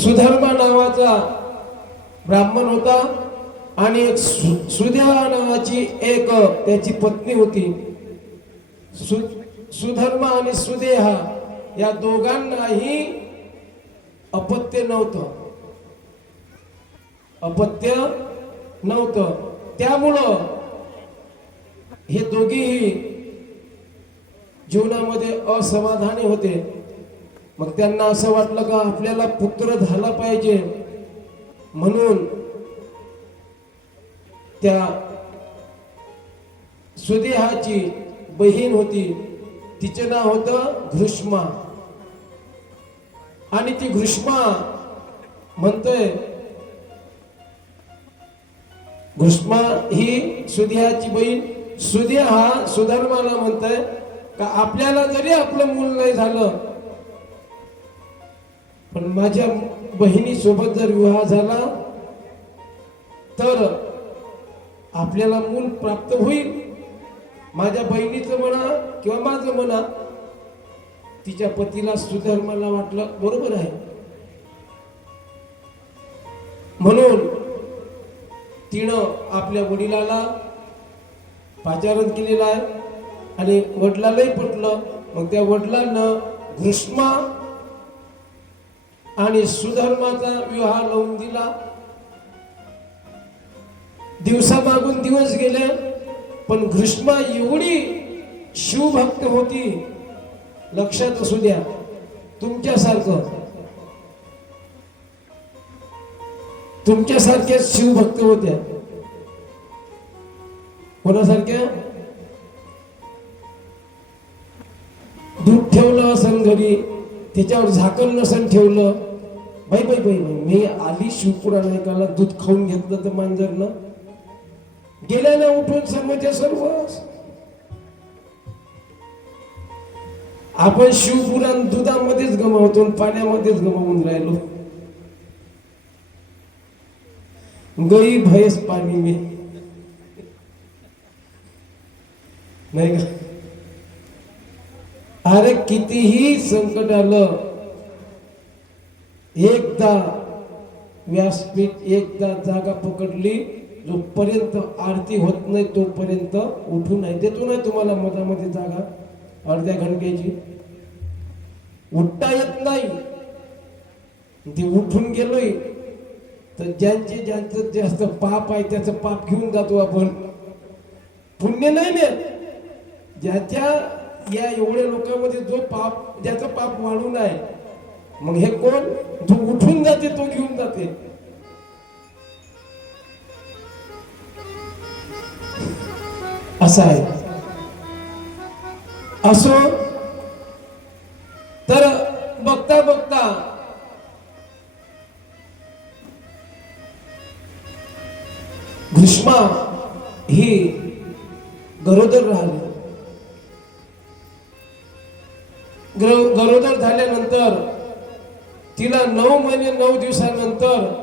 सुधर्मा नावाचा ब्राह्मण होता आणि एक सु- सुद्या नावाची एक त्याची पत्नी होती. सु सुधर्मा आणि सुदेहा या दोघांनाही अपत्य नव्हतं. अपत्य नव्हतं. त्यामुळं हे दोघीही जीवनामध्ये असमाधानी होते. मग त्यांना असं वाटलं का आपल्याला पुत्र झाला पाहिजे? म्हणून त्या सुदेहाची बहीण होती. तिचे नाव होतं घृष्मा. आणि ती घृष्मा म्हणतोय घृष्मा ही सुदेहाची बहीण सुदेह हा सुधर्माला म्हणतोय का आपल्याला जरी आपलं मूल नाही झालं पण माझ्या बहिणी सोबत जर विवाह झाला तर आपल्याला मूल प्राप्त होईल. माझ्या बहिणीचं म्हणा किंवा माझं म्हणा तिच्या पतीला सुधर्माला वाटलं बरोबर आहे. म्हणून तिनं आपल्या वडिलाला पाचारण केलेलं आहे आणि वडिलालाही पटलं. मग त्या वडिलांना घृष्मा आणि सुधर्माचा विवाह लावून दिला. दिवसामागून दिवस गेले पण घृष्मा एवढी शिवभक्त होती. लक्षात असू द्या तुमच्यासारखं. तुमच्यासारख्या शिवभक्त होत्या. कोणासारख्या? दूध ठेवलं असन घरी त्याच्यावर झाकण नसन ठेवलं. बाई बाई बाई मी आली शिवपुराण ऐकायला दूध खाऊन घेतलं तर मांजरनं. गेल्यानं उठून सर्वच्या सर्व. आपण शिवपुराण दुधामध्येच गमावतो आणि पाण्यामध्येच गमावून राहिलो. गई भयस पाणी मी. नाही का? अरे कितीही संकट आलं एकदा व्यासपीठ एकदा जागा पकडली जोपर्यंत आरती होत नाही तोपर्यंत उठू नाही देतो नाही तुम्हाला मधामध्ये जागा अर्ध्या घंट्याची उठता येत नाही. ते उठून गेलोय. तर ज्यांचे ज्यांचं जास्त पाप आहे त्याचं पाप घेऊन जातो आपण. पुण्य नाही ने ज्याच्या या एवढ्या लोकांमध्ये जो पाप ज्याचं पाप वाढून आहे मग हे कोण? जो उठून जाते तो घेऊन जाते. असं आहे. असो तर बघता बघता ग्रीष्मा ही गरोदर राहिली. गरोदर झाल्यानंतर तिला नऊ महिने नऊ दिवसानंतर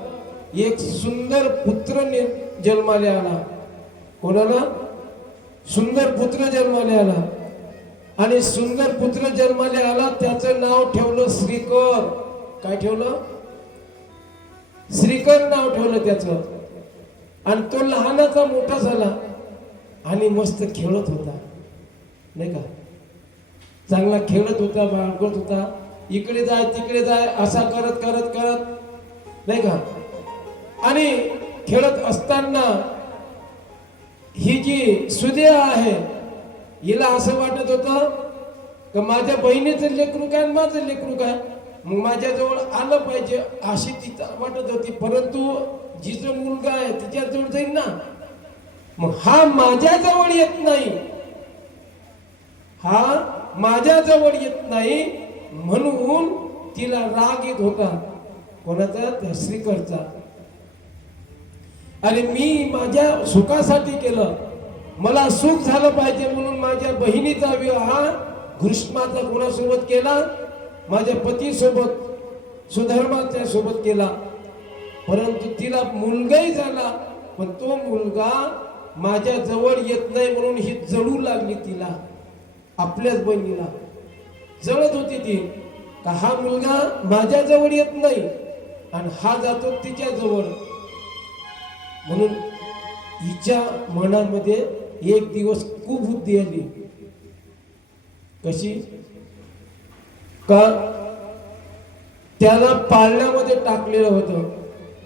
एक सुंदर पुत्र जन्माले जन्माला आला. कोणाला? सुंदर पुत्र जन्माला आला. आणि सुंदर पुत्र जन्माला आला त्याचं नाव ठेवलं श्रीकर. काय ठेवलं? श्रीकर नाव ठेवलं त्याचं. आणि तो लहानाचा मोठा झाला. आणि मस्त खेळत होता. नाही का? चांगला खेळत होता बाळगत होता. इकडे जाय तिकडे जाय असा करत करत करत. नाही का? आणि खेळत असताना ही जी सुदेहा आहे हिला असं वाटत होतं का माझ्या बहिणीचं लेकरू काय माझं लेकरू काय? मग माझ्याजवळ आलं पाहिजे अशी तिचा वाटत होती. परंतु जिचा मुलगा आहे तिच्याजवळ जाईल ना. मग हा माझ्याजवळ येत नाही. हा माझ्याजवळ येत नाही म्हणून तिला राग येत होता. कोणाचा? त्या श्रीकरचा आणि मी माझ्या सुखासाठी केलं. मला सुख झालं पाहिजे म्हणून माझ्या बहिणीचा विवाह घृष्माचा कोणासोबत केला? माझ्या पतीसोबत सुधर्माच्या सोबत केला. परंतु तिला मुलगाही झाला पण तो मुलगा माझ्या जवळ येत नाही म्हणून ही जळू लागली तिला. आपल्याच बहिणीला. जळत होती ती. का हा मुलगा माझ्या जवळ येत नाही आणि हा जातो तिच्या जवळ म्हणून हिच्या मनामध्ये एक दिवस कुबुद्धी आली. कशी? का त्याला पाळण्यामध्ये टाकलेलं होतं.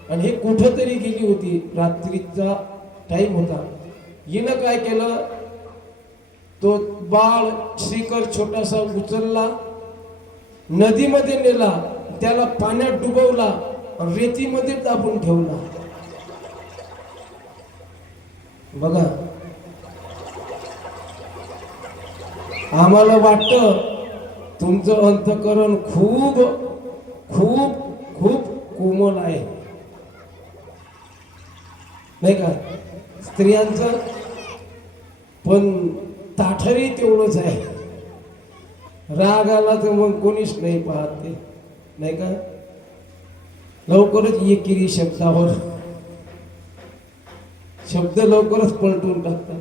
आणि हे कुठंतरी गेली होती. रात्रीचा टाइम होता. हिनं काय केलं? तो बाळ शिखर छोटासा उचलला नदीमध्ये नेला त्याला पाण्यात डुबवला रेतीमध्ये दाबून ठेवला. बघा. आम्हाला वाटतं तुमचं अंतकरण खूप खूप खूप कोमल आहे. नाही का? स्त्रियांचं पण ताठरी तेवढंच आहे. राग आला तर मग कोणीच नाही पाहत. ते नाही का? लवकरच एकेरी शब्दावर. शब्द लवकरच पलटून टाकतात.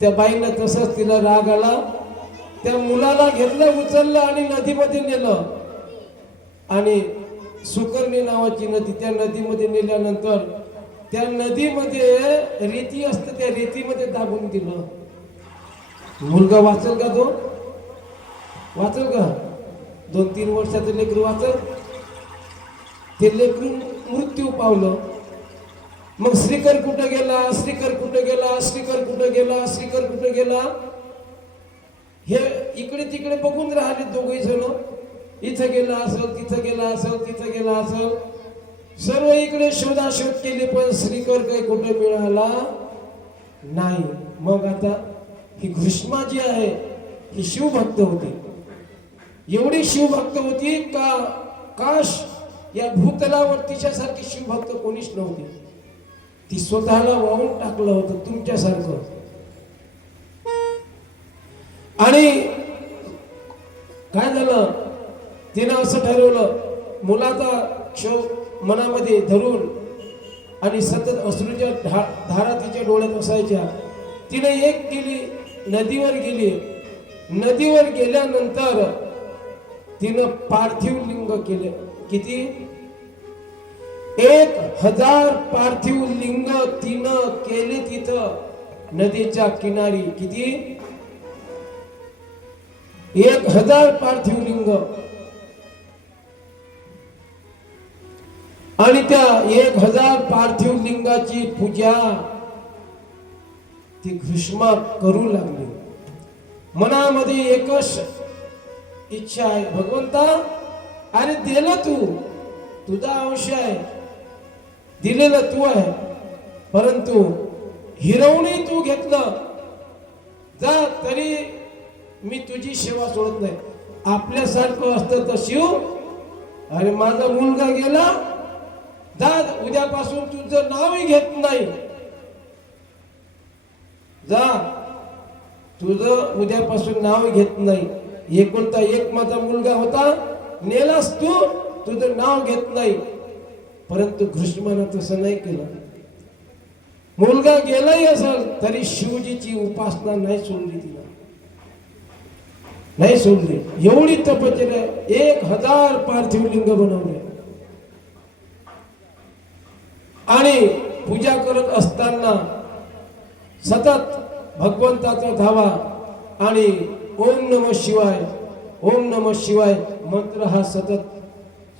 त्या बाईनं तसंच तिला राग आला. त्या मुलाला घेतलं उचललं आणि नदीमध्ये नेलं. आणि सुकर्णी नावाची नदी त्या नदीमध्ये नेल्यानंतर त्या नदीमध्ये रेती असतं त्या रेतीमध्ये दाबून दिलं. मुलगा वाचल का तो? वाचल का? दोन तीन वर्षाचं लेकरू वाचल? ते लेकरू मृत्यू पावलं. मग श्रीकर कुठं गेला? श्रीकर कुठं गेला? श्रीकर कुठं गेला? श्रीकर कुठं गेला? हे इकडे तिकडे बघून राहिले दोघे जण. इथं गेला असेल तिथं गेला असेल तिथं गेला असेल. सर्व इकडे शोधाशोध केली पण श्रीकर काही कुठे मिळाला नाही. मग आता ही घृष्मा जी आहे. ही शिवभक्त होती. एवढी शिवभक्त होती का काश या भूतलावर तिच्यासारखी शिवभक्त कोणीच नव्हती. ती स्वतःला वाहून टाकलं होतं तुमच्यासारखं. आणि काय झालं? तिनं असं ठरवलं मुलाचा क्षोभ मनामध्ये धरून आणि सतत अश्रूच्या धा धारा तिच्या डोळ्यात असायच्या. तिने एक केली नदीवर गेली. नदीवर गेल्यानंतर तिनं पार्थिव लिंग केले. किती? एक हजार पार्थिव लिंग तिनं केले तिथं नदीच्या किनारी. किती? एक हजार पार्थिव लिंग. आणि त्या एक हजार पार्थिव लिंगाची पूजा ती घृष्मा करू लागली. मनामध्ये एकच इच्छा आहे भगवंता अरे दिलं तू तुझा अंश आहे. दिलेलं तू आहे. परंतु हिरवणी तू घेतलं जा तरी मी तुझी सेवा सोडत नाही. आपल्यासारखं असतं तर शिव अरे माझा मुलगा गेला जा उद्यापासून तुझं नावही घेत नाही. जा. तुझं उद्यापासून नाव घेत नाही. एकुलता एक माझा मुलगा होता? नेलास तू. तुझं नाव घेत नाही. परंतु घृष्मानं तसं नाही केलं. मुलगा गेलाही असेल तरी शिवजीची उपासना नाही सोडली तिला. नाही सोडली. एवढी तपश्चर्या एक हजार पार्थिव लिंग बनवले. आणि पूजा करत असताना सतत भगवंताचा धावा आणि ओम नम शिवाय ओम नम शिवाय मंत्र हा सतत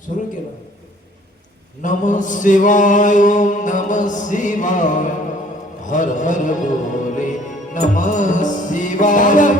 सुरू केला. नमः शिवाय ओम नमः शिवाय हर हर बोले नमः शिवाय.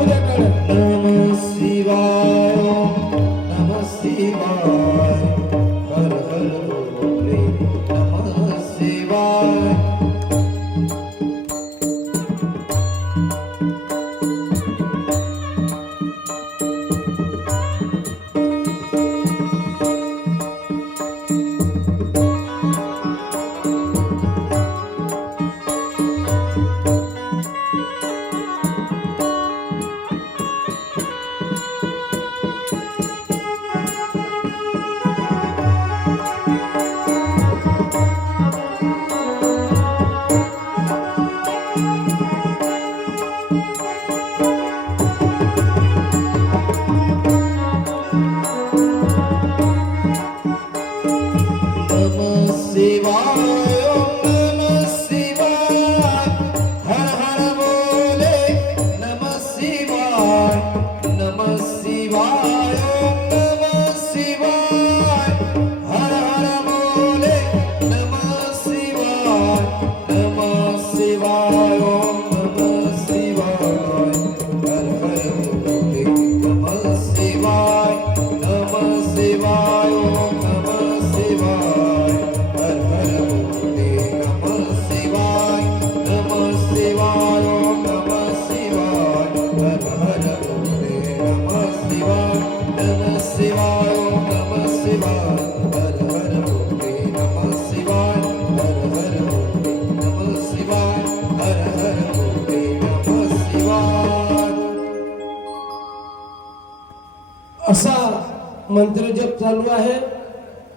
मंत्रजप चालू आहे.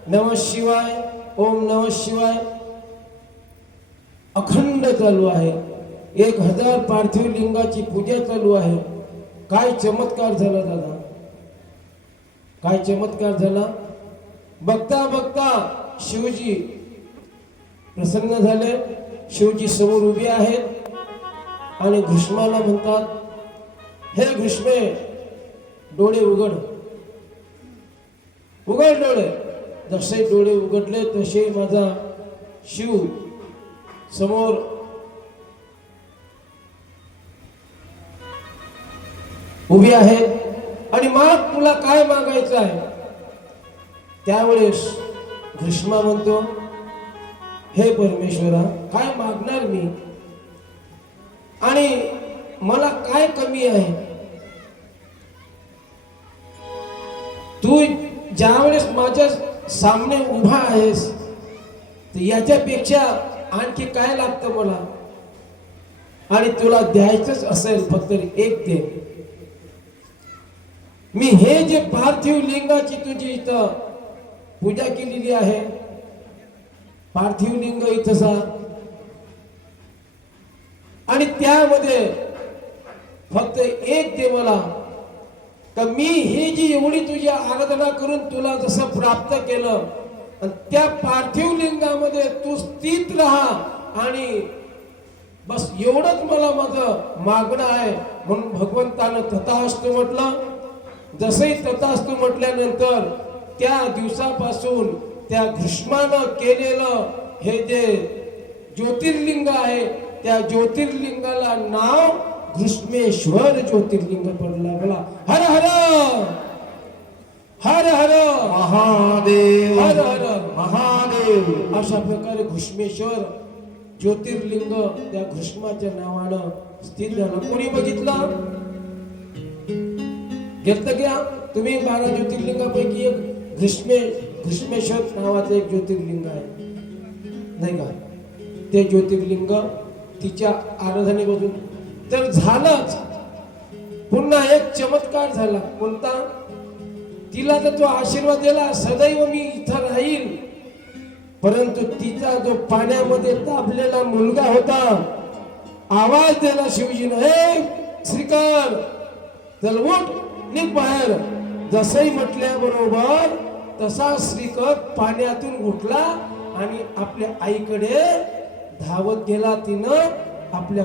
नम शिवाय ओम नम शिवाय. अखंड चालू आहे. एक हजार पार्थिव लिंगाची पूजा चालू आहे. काय चमत्कार झाला दादा? काय चमत्कार झाला? बघता बघता शिवजी प्रसन्न झाले. शिवजी समोर उभे आहेत आणि घुष्माला म्हणतात हे घुष्मे डोळे उघड. उघड डोळे. जसे डोळे उघडले तसे माझा शिव समोर उभी आहे. आणि माग तुला काय मागायचं आहे? त्यावेळेस ग्रीष्मा म्हणतो हे परमेश्वरा काय मागणार मी? आणि मला काय कमी आहे? तू ज्यावेळेस माझ्या सामने उभा आहेस तर याच्यापेक्षा आणखी काय लागतं मला? आणि तुला द्यायचंच असेल फक्त एक दे. मी हे जे पार्थिव लिंगाची तुझी इथं पूजा केलेली आहे पार्थिव लिंग इथंचा आणि त्यामध्ये फक्त एक दे मला. तर मी ही जी एवढी तुझी आराधना करून तुला जसं प्राप्त केलं त्या पार्थिव लिंगामध्ये तू स्थित राहा आणि बस एवढंच मला माझं मागणं आहे म्हणून भगवंतानं तथास्तु म्हटलं. जसंही तथास्तु म्हटल्यानंतर त्या दिवसापासून त्या भीष्मानं केलेलं हे जे ज्योतिर्लिंग आहे त्या ज्योतिर्लिंगाला नाव घृष्मेश्वर ज्योतिर्लिंग पडला बोला. हर हर! हर हर! महादेव! हर हर! महादेव! अशा प्रकारे घुष्मेश्वर ज्योतिर्लिंग त्या घुष्माच्या नावानं स्थिर झालं. कोणी बघितलं? घेतलं घ्या. तुम्ही बारा ज्योतिर्लिंगापैकी एक. घुष्मे घुष्मेश्वर नावाचं एक ज्योतिर्लिंग आहे. नाही का? ते ज्योतिर्लिंग तिच्या आराधनेमधून तर झालंच. पुन्हा एक चमत्कार झाला. कोणता तिला तर तो आशीर्वाद दिला सदैव मी इथं राहील. परंतु तिचा जो पाण्यामध्ये दाबलेला मुलगा होता आवाज दिला शिवजीनं हे श्रीकर चल उठ निघ बाहेर. जसंही म्हटल्याबरोबर तसा श्रीकर पाण्यातून उठला आणि आपल्या आईकडे धावत गेला तिनं आपल्या